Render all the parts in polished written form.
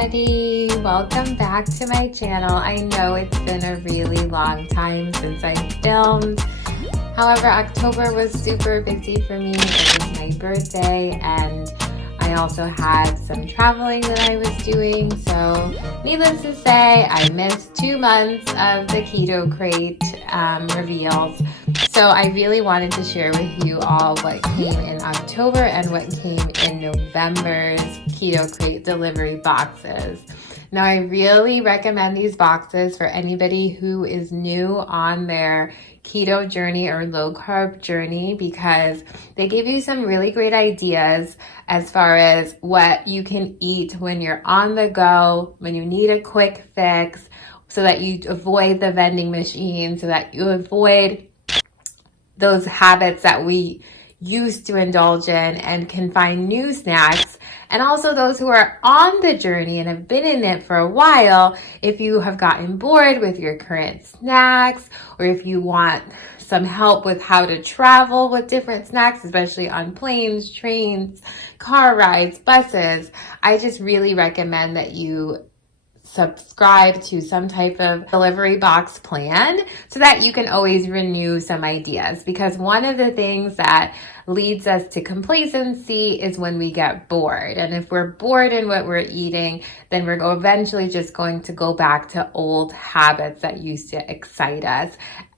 everybody, welcome back to my channel. I know it's been a really long time since I filmed. However, October was super busy for me. It was my birthday and I also had some traveling that I was doing. So needless to say, I missed 2 months of the Keto Krate reveals. So I really wanted to share with you all what came in October and what came in November's Keto Krate delivery boxes. Now, I really recommend these boxes for anybody who is new on their keto journey or low carb journey because they give you some really great ideas as far as what you can eat when you're on the go, when you need a quick fix, so that you avoid the vending machine, so that you avoid those habits that we used to indulge in and can find new snacks. And also those who are on the journey and have been in it for a while, if you have gotten bored with your current snacks, or if you want some help with how to travel with different snacks, especially on planes, trains, car rides, buses, I just really recommend that you subscribe to some type of delivery box plan so that you can always renew some ideas, because one of the things that leads us to complacency is when we get bored. And if we're bored in what we're eating, then we're eventually just going to go back to old habits that used to excite us.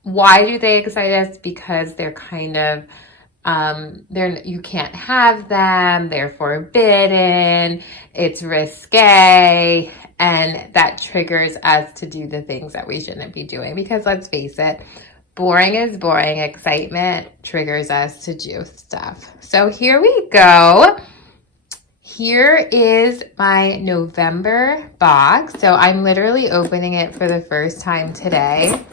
Why do they excite us? Because they're kind of you can't have them, they're forbidden, it's risque, and that triggers us to do the things that we shouldn't be doing. Because let's face it, boring is boring. Excitement triggers us to do stuff. So here we go. Here is my November box. So I'm literally opening it for the first time today.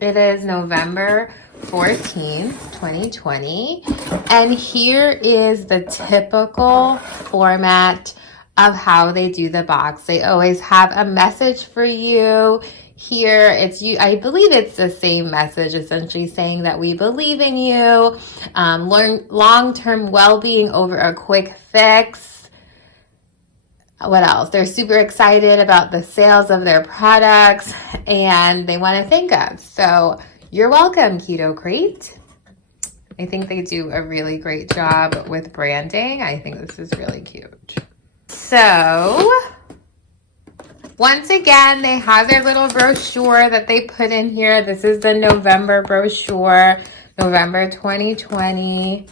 It is November 14th, 2020. And here is the typical format of how they do the box. They always have a message for you. Here, I believe it's the same message, essentially saying that we believe in you, learn long-term well-being over a quick fix. What else? They're super excited about the sales of their products and they want to thank us. So you're welcome, Keto Krate. I think they do a really great job with branding. I think this is really cute. So once again, they have their little brochure that they put in here. This is the November brochure, November 2020.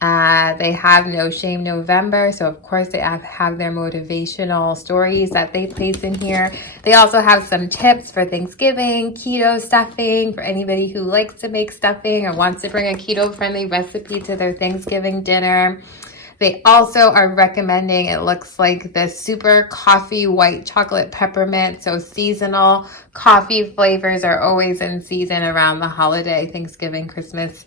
They have No Shame November. So of course they have their motivational stories that they place in here. They also have some tips for Thanksgiving, keto stuffing for anybody who likes to make stuffing or wants to bring a keto friendly recipe to their Thanksgiving dinner. They also are recommending, it looks like, the super coffee white chocolate peppermint. So seasonal coffee flavors are always in season around the holiday, Thanksgiving, Christmas,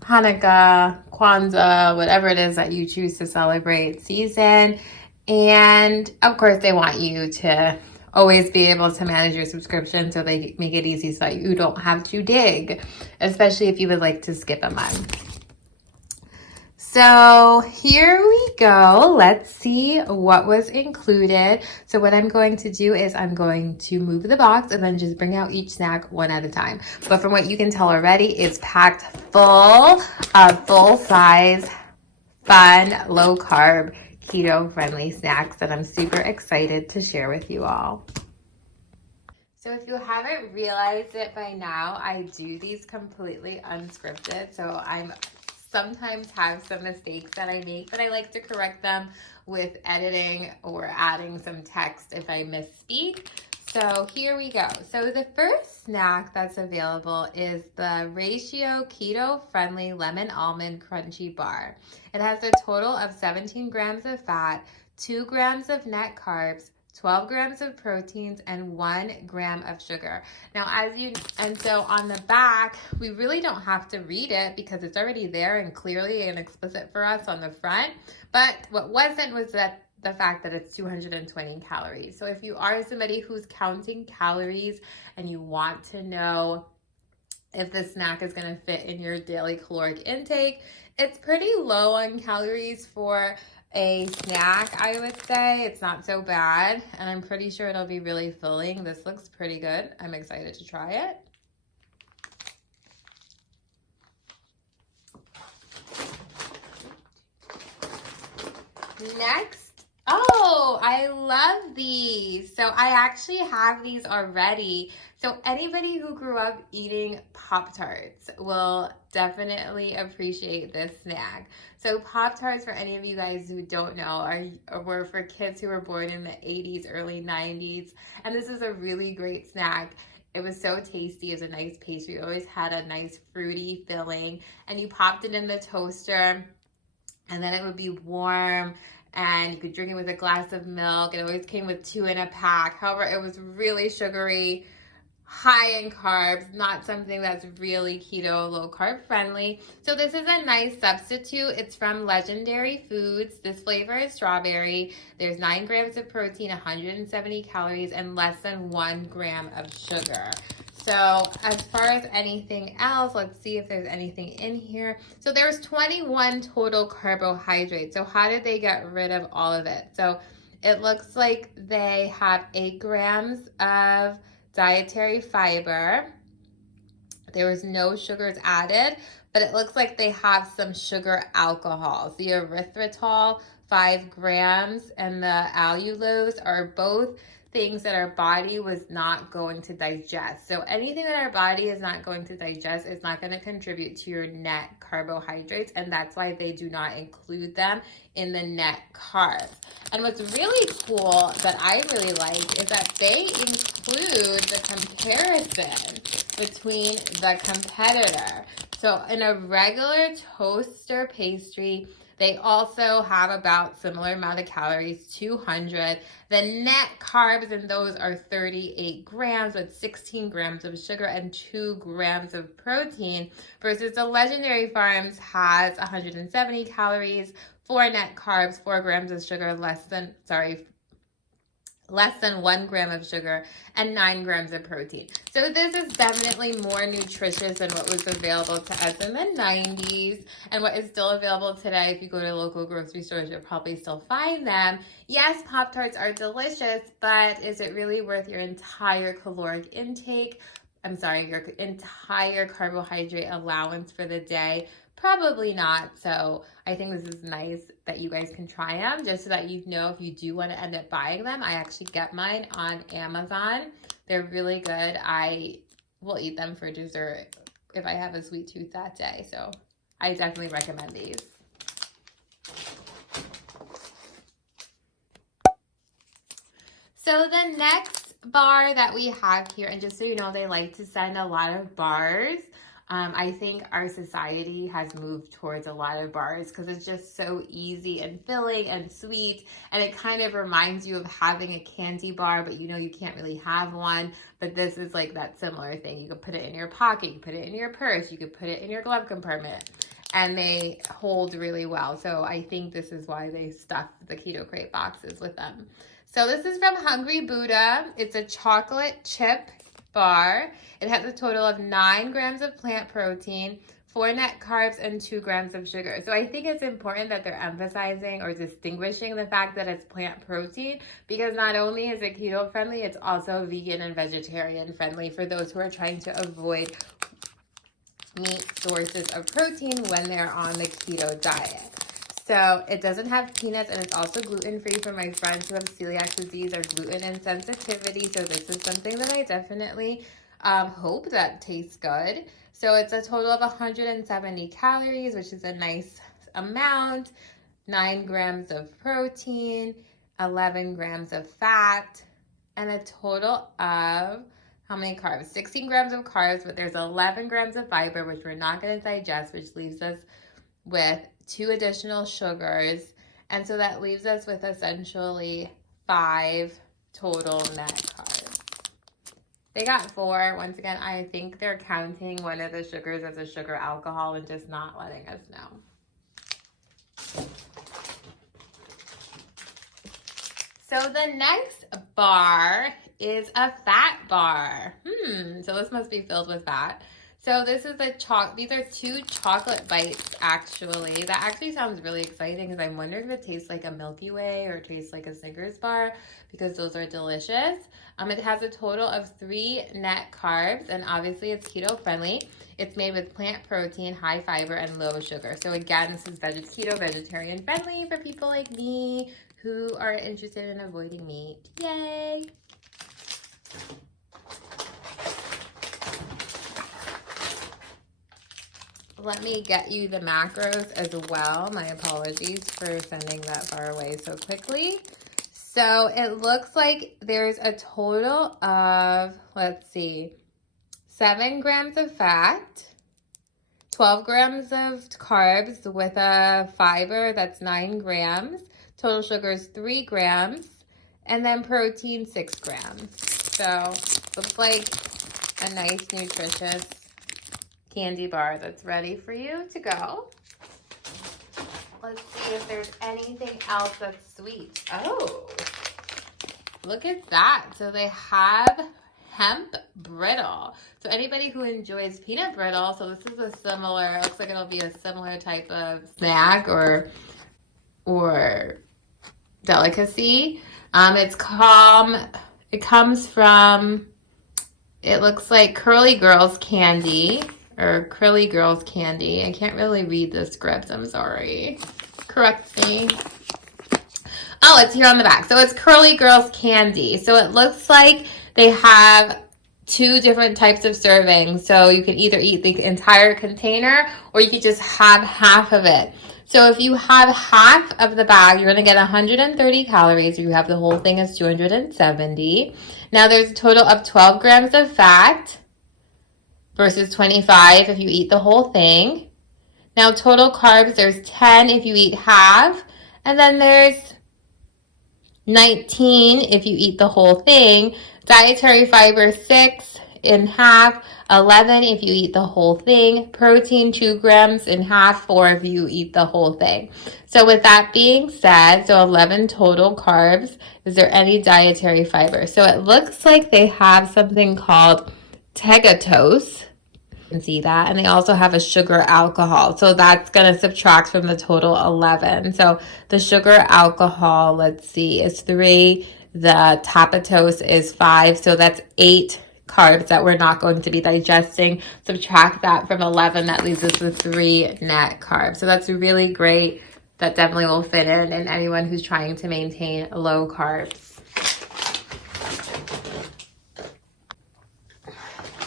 Hanukkah, Kwanzaa, whatever it is that you choose to celebrate season. And of course, they want you to always be able to manage your subscription, so they make it easy so that you don't have to dig, especially if you would like to skip a month. So here we go. Let's see what was included. So what I'm going to do is I'm going to move the box and then just bring out each snack one at a time. But from what you can tell already, it's packed full of full-size, fun, low-carb, keto-friendly snacks that I'm super excited to share with you all. So if you haven't realized it by now, I do these completely unscripted. So I'm sometimes have some mistakes that I make, but I like to correct them with editing or adding some text if I misspeak. So here we go. So the first snack that's available is the Ratio Keto Friendly Lemon Almond Crunchy Bar. It has a total of 17 grams of fat, 2 grams of net carbs, 12 grams of proteins, and 1 gram of sugar. Now, so on the back, we really don't have to read it because it's already there and clearly and explicit for us on the front. But what wasn't was that the fact that it's 220 calories. So if you are somebody who's counting calories and you want to know if the snack is going to fit in your daily caloric intake, it's pretty low on calories for a snack, I would say. It's not so bad, and I'm pretty sure it'll be really filling. This looks pretty good. I'm excited to try it. Next, oh, I love these. So I actually have these already. So anybody who grew up eating Pop-Tarts will definitely appreciate this snack. So Pop-Tarts, for any of you guys who don't know, were for kids who were born in the 80s, early 90s. And this is a really great snack. It was so tasty. It was a nice pastry. It always had a nice fruity filling. And you popped it in the toaster, and then it would be warm, and you could drink it with a glass of milk. It always came with 2 in a pack. However, it was really sugary, high in carbs, not something that's really keto, low carb friendly. So this is a nice substitute. It's from Legendary Foods. This flavor is strawberry. There's 9 grams of protein, 170 calories, and less than 1 gram of sugar. So as far as anything else, let's see if there's anything in here. So there's 21 total carbohydrates. So how did they get rid of all of it? So it looks like they have 8 grams of dietary fiber. There was no sugars added, but it looks like they have some sugar alcohols. The erythritol, 5 grams, and the allulose are both things that our body was not going to digest. So anything that our body is not going to digest is not going to contribute to your net carbohydrates, and that's why they do not include them in the net carbs. And what's really cool that I really like is that they include the comparison between the competitor. So in a regular toaster pastry, they also have about similar amount of calories, 200. The net carbs in those are 38 grams with 16 grams of sugar and 2 grams of protein, versus the Legendary Farms has 170 calories, 4 net carbs, 4 grams of sugar, less than 1 gram of sugar, and 9 grams of protein. So this is definitely more nutritious than what was available to us in the 90s, and what is still available today. If you go to local grocery stores, you'll probably still find them. Yes, Pop-Tarts are delicious, but is it really worth your entire caloric intake? Your entire carbohydrate allowance for the day? Probably not. So I think this is nice that you guys can try them, just so that you know if you do want to end up buying them. I actually get mine on Amazon. They're really good. I will eat them for dessert if I have a sweet tooth that day. So I definitely recommend these. So the next bar that we have here, and just so you know, they like to send a lot of bars. I think our society has moved towards a lot of bars because it's just so easy and filling and sweet, and it kind of reminds you of having a candy bar, but you know you can't really have one. But this is like that similar thing. You could put it in your pocket, you could put it in your purse, you could put it in your glove compartment, and they hold really well. So I think this is why they stuff the Keto Krate boxes with them. So this is from Hungry Buddha. It's a chocolate chip bar. It has a total of 9 grams of plant protein, 4 net carbs, and 2 grams of sugar. So I think it's important that they're emphasizing or distinguishing the fact that it's plant protein, because not only is it keto friendly, it's also vegan and vegetarian friendly for those who are trying to avoid meat sources of protein when they're on the keto diet. So it doesn't have peanuts, and it's also gluten-free for my friends who have celiac disease or gluten insensitivity. So this is something that I definitely hope that tastes good. So it's a total of 170 calories, which is a nice amount, 9 grams of protein, 11 grams of fat, and a total of, how many carbs? 16 grams of carbs, but there's 11 grams of fiber, which we're not going to digest, which leaves us with 2 additional sugars. And so that leaves us with essentially 5 total net carbs. They got 4. Once again, I think they're counting one of the sugars as a sugar alcohol and just not letting us know. So the next bar is a fat bar. So this must be filled with fat. So this is these are 2 chocolate bites, actually. That actually sounds really exciting because I'm wondering if it tastes like a Milky Way or tastes like a Snickers bar, because those are delicious. It has a total of 3 net carbs, and obviously it's keto friendly. It's made with plant protein, high fiber, and low sugar. So again, this is keto vegetarian friendly for people like me who are interested in avoiding meat. Yay! Let me get you the macros as well. My apologies for sending that far away so quickly. So it looks like there's a total of, let's see, 7 grams of fat, 12 grams of carbs with a fiber, that's 9 grams. Total sugar is 3 grams, and then protein 6 grams. So looks like a nice, nutritious candy bar that's ready for you to go. Let's see if there's anything else that's sweet. Oh, look at that. So they have Hemp Brittle. So anybody who enjoys peanut brittle, so this is a similar, looks like it'll be a similar type of snack or delicacy. It comes from, it looks like Curly Girls candy. Or Curly Girls candy. I can't really read the script, I'm sorry. Correct me. Oh, it's here on the back. So it's Curly Girls candy. So it looks like they have 2 different types of servings. So you can either eat the entire container or you could just have half of it. So if you have half of the bag, you're going to get 130 calories. If you have the whole thing, it's 270. Now there's a total of 12 grams of fat versus 25 if you eat the whole thing. Now total carbs, there's 10 if you eat half, and then there's 19 if you eat the whole thing. Dietary fiber 6 in half, 11 if you eat the whole thing. Protein 2 grams in half, 4 if you eat the whole thing. So with that being said, so 11 total carbs. Is there any dietary fiber? So it looks like they have something called tegatose. You can see that. And they also have a sugar alcohol. So that's going to subtract from the total 11. So the sugar alcohol, let's see, is 3. The tapatose is 5. So that's 8 carbs that we're not going to be digesting. Subtract that from 11. That leaves us with 3 net carbs. So that's really great. That definitely will fit in anyone who's trying to maintain low carbs.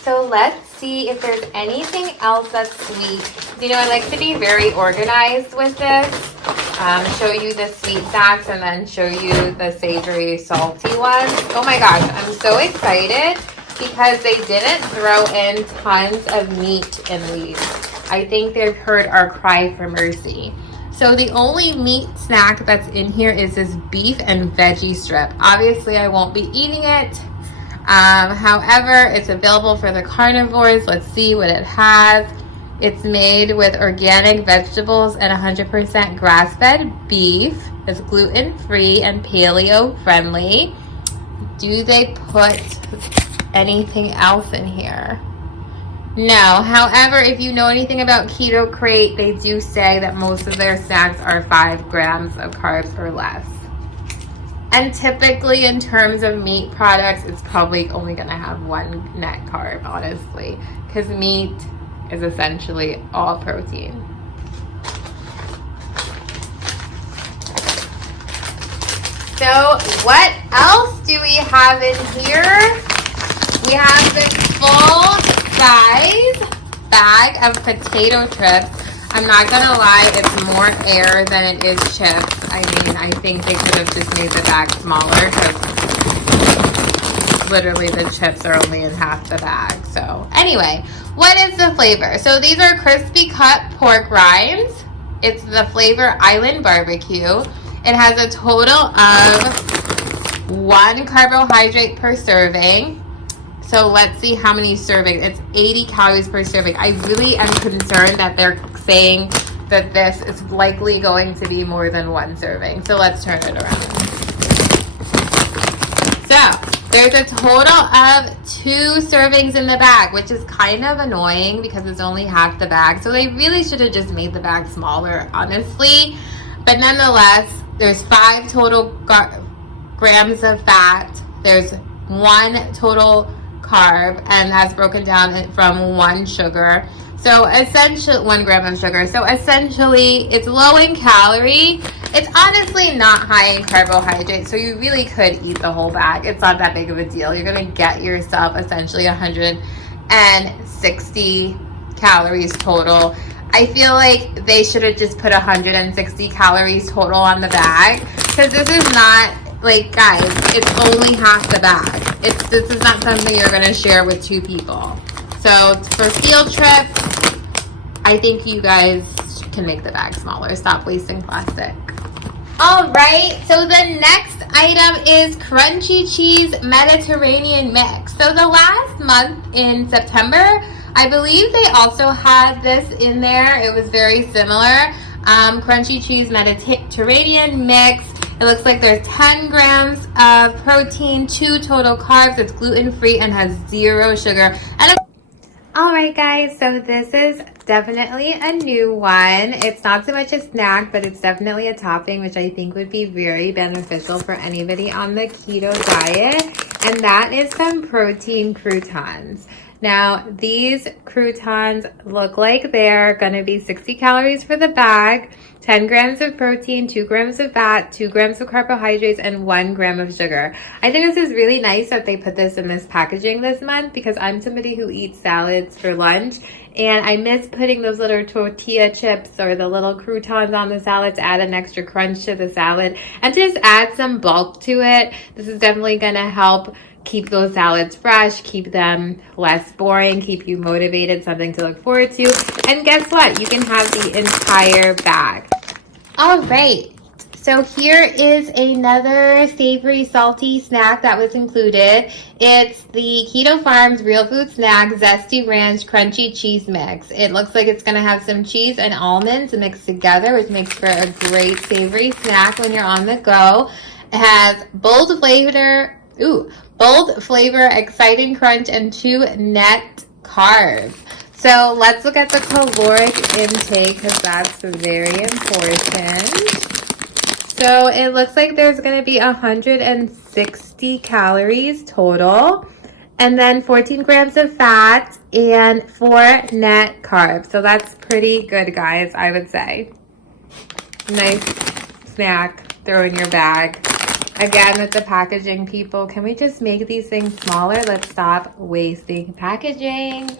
So let's see if there's anything else that's sweet. You know, I like to be very organized with this. Show you the sweet snacks and then show you the savory, salty ones. Oh my gosh, I'm so excited because they didn't throw in tons of meat in these. I think they've heard our cry for mercy. So the only meat snack that's in here is this beef and veggie strip. Obviously, I won't be eating it. However, it's available for the carnivores. Let's see what it has. It's made with organic vegetables and 100% grass-fed beef. It's gluten-free and paleo-friendly. Do they put anything else in here? No. However, if you know anything about Keto Krate, they do say that most of their snacks are 5 grams of carbs or less. And typically in terms of meat products, it's probably only going to have 1 net carb, honestly, because meat is essentially all protein. So what else do we have in here? We have this full-size bag of potato chips. I'm not gonna lie, it's more air than it is chips. I mean, I think they could have just made the bag smaller because literally the chips are only in half the bag. So anyway, what is the flavor? So these are crispy cut pork rinds. It's the flavor Island Barbecue. It has a total of 1 carbohydrate per serving. So let's see how many servings. It's 80 calories per serving. I really am concerned that they're saying that this is likely going to be more than 1 serving. So let's turn it around. So There's a total of 2 servings in the bag, which is kind of annoying because it's only half the bag. So they really should have just made the bag smaller, honestly. But nonetheless, there's 5 total grams of fat. There's 1 total carb, and that's broken down from 1 sugar. So essentially, 1 gram of sugar. So essentially, it's low in calorie. It's honestly not high in carbohydrates, so you really could eat the whole bag. It's not that big of a deal. You're gonna get yourself essentially 160 calories total. I feel like they should have just put 160 calories total on the bag, because this is not, like, guys, it's only half the bag. This is not something you're gonna share with 2 people. So for field trips, I think you guys can make the bag smaller. Stop wasting plastic. All right, so the next item is crunchy cheese Mediterranean mix. So the last month in September, I believe they also had this in there. It was very similar. Crunchy cheese Mediterranean mix. It looks like there's 10 grams of protein, 2 total carbs. It's gluten-free and has 0 sugar. And all right, guys, so this is definitely a new one. It's not so much a snack, but it's definitely a topping, which I think would be very beneficial for anybody on the keto diet. And that is some protein croutons. Now, these croutons look like they're going to be 60 calories for the bag, 10 grams of protein, 2 grams of fat, 2 grams of carbohydrates, and 1 gram of sugar. I think this is really nice that they put this in this packaging this month, because I'm somebody who eats salads for lunch, and I miss putting those little tortilla chips or the little croutons on the salad to add an extra crunch to the salad and just add some bulk to it. This is definitely going to help keep those salads fresh, keep them less boring, keep you motivated, something to look forward to. And guess what? You can have the entire bag. All right. So here is another savory, salty snack that was included. It's the Keto Farms Real Food Snack Zesty Ranch Crunchy Cheese Mix. It looks like it's going to have some cheese and almonds mixed together, which makes for a great savory snack when you're on the go. It has bold flavor, exciting crunch, and 2 net carbs. So let's look at the caloric intake, because that's very important. So it looks like there's going to be 160 calories total, and then 14 grams of fat and 4 net carbs. So that's pretty good, guys, I would say. Nice snack, throw in your bag. Again, with the packaging, people, can we just make these things smaller? Let's stop wasting packaging.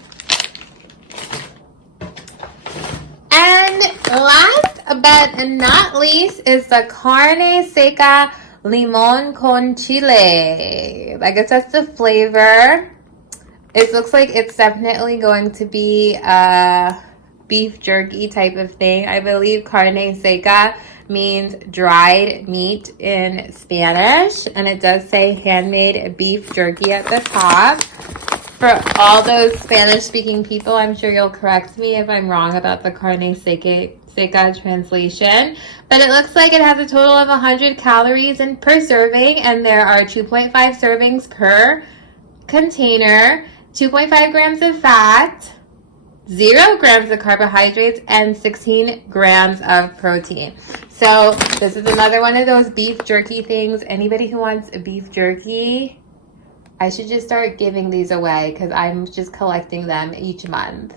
And last but not least is the Carne seika limon con chile. I guess that's the flavor. It looks like it's definitely going to be a beef jerky type of thing. I believe carne seca means dried meat in Spanish, and it does say handmade beef jerky at the top. For all those Spanish-speaking people, I'm sure you'll correct me if I'm wrong about the carne seca translation, but it looks like it has a total of 100 calories per serving, and there are 2.5 servings per container, 2.5 grams of fat, 0 grams of carbohydrates, and 16 grams of protein. So this is another one of those beef jerky things. Anybody who wants a beef jerky, I should just start giving these away, because I'm just collecting them each month.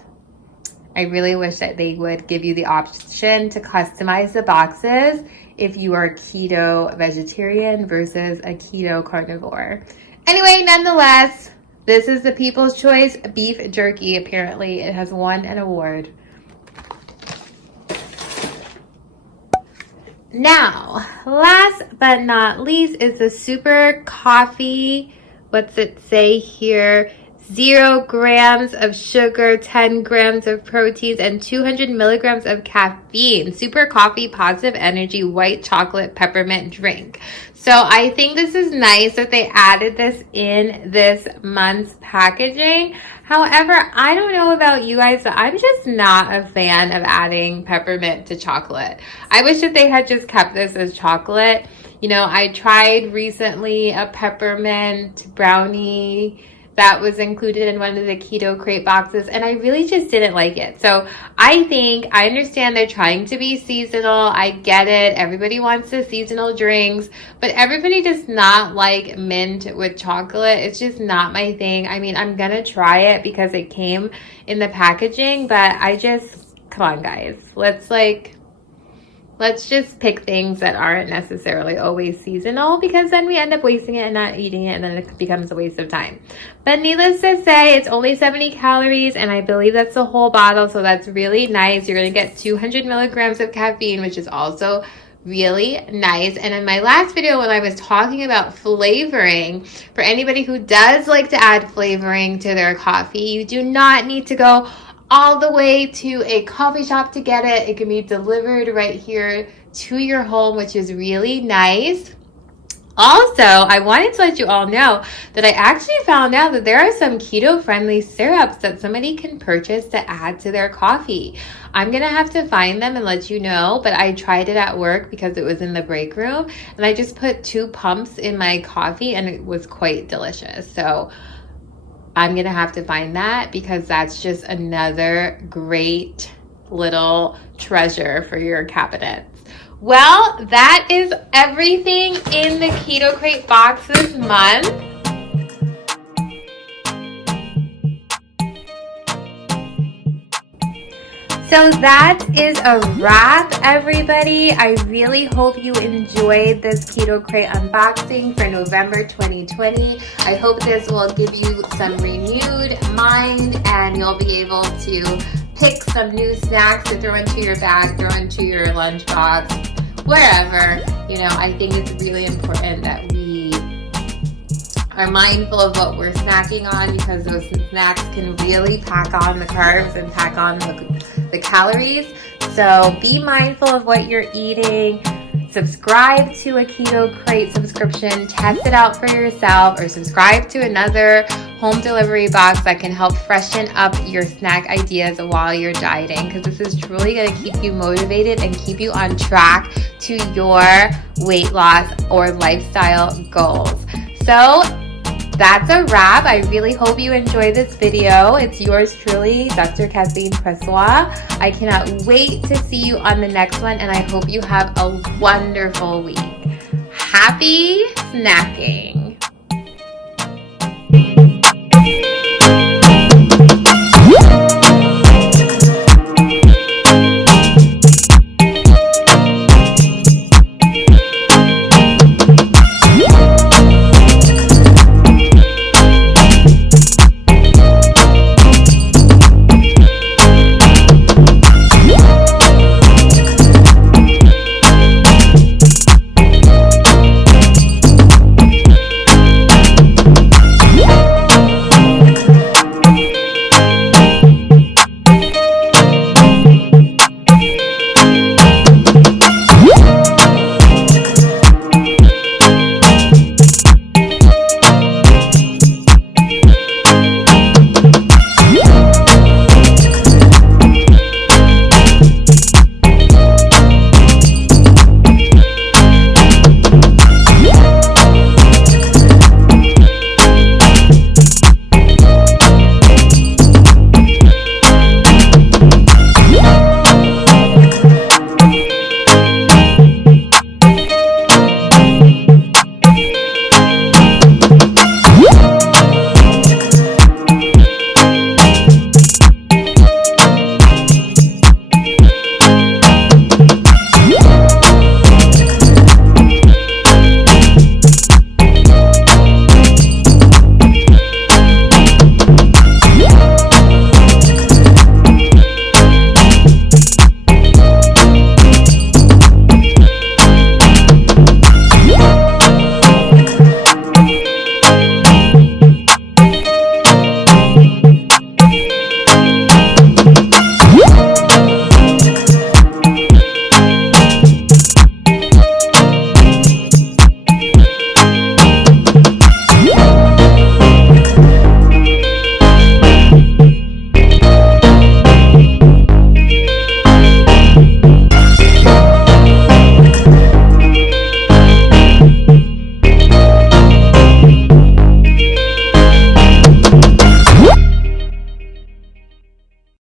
I really wish that they would give you the option to customize the boxes if you are keto vegetarian versus a keto carnivore. Anyway, nonetheless, this is the People's Choice beef jerky. Apparently, it has won an award. Now, last but not least is the super coffee. What's it say here? 0 grams of sugar, 10 grams of proteins, and 200 milligrams of caffeine. Super coffee, positive energy, white chocolate peppermint drink. So I think this is nice that they added this in this month's packaging. However, I don't know about you guys, but I'm just not a fan of adding peppermint to chocolate. I wish that they had just kept this as chocolate. You know, I tried recently a peppermint brownie that was included in one of the Keto Krate boxes, and I really just didn't like it. So I understand they're trying to be seasonal. I get it. Everybody wants the seasonal drinks, but everybody does not like mint with chocolate. It's just not my thing. I mean, I'm gonna try it because it came in the packaging, but come on guys, let's just pick things that aren't necessarily always seasonal, because then we end up wasting it and not eating it, and then it becomes a waste of time. But needless to say, it's only 70 calories, and I believe that's the whole bottle, so that's really nice. You're going to get 200 milligrams of caffeine, which is also really nice. And in my last video, when I was talking about flavoring, for anybody who does like to add flavoring to their coffee, you do not need to go all the way to a coffee shop to get it. It can be delivered right here to your home, which is really nice. Also, I wanted to let you all know that I actually found out that there are some keto-friendly syrups that somebody can purchase to add to their coffee. I'm going to have to find them and let you know, but I tried it at work because it was in the break room, and I just put 2 pumps in my coffee, and it was quite delicious. So I'm going to have to find that, because that's just another great little treasure for your cabinets. Well, that is everything in the Keto Krate box this month. So that is a wrap, everybody. I really hope you enjoyed this Keto Krate unboxing for November 2020. I hope this will give you some renewed mind, and you'll be able to pick some new snacks to throw into your bag, throw into your lunchbox, wherever. You know, I think it's really important that we are mindful of what we're snacking on, because those snacks can really pack on the carbs and pack on the calories. So be mindful of what you're eating. Subscribe to a Keto Krate subscription, test it out for yourself, or subscribe to another home delivery box that can help freshen up your snack ideas while you're dieting, because this is truly going to keep you motivated and keep you on track to your weight loss or lifestyle goals. So that's a wrap. I really hope you enjoyed this video. It's yours truly, Dr. Kathleen Pressois. I cannot wait to see you on the next one, and I hope you have a wonderful week. Happy snacking.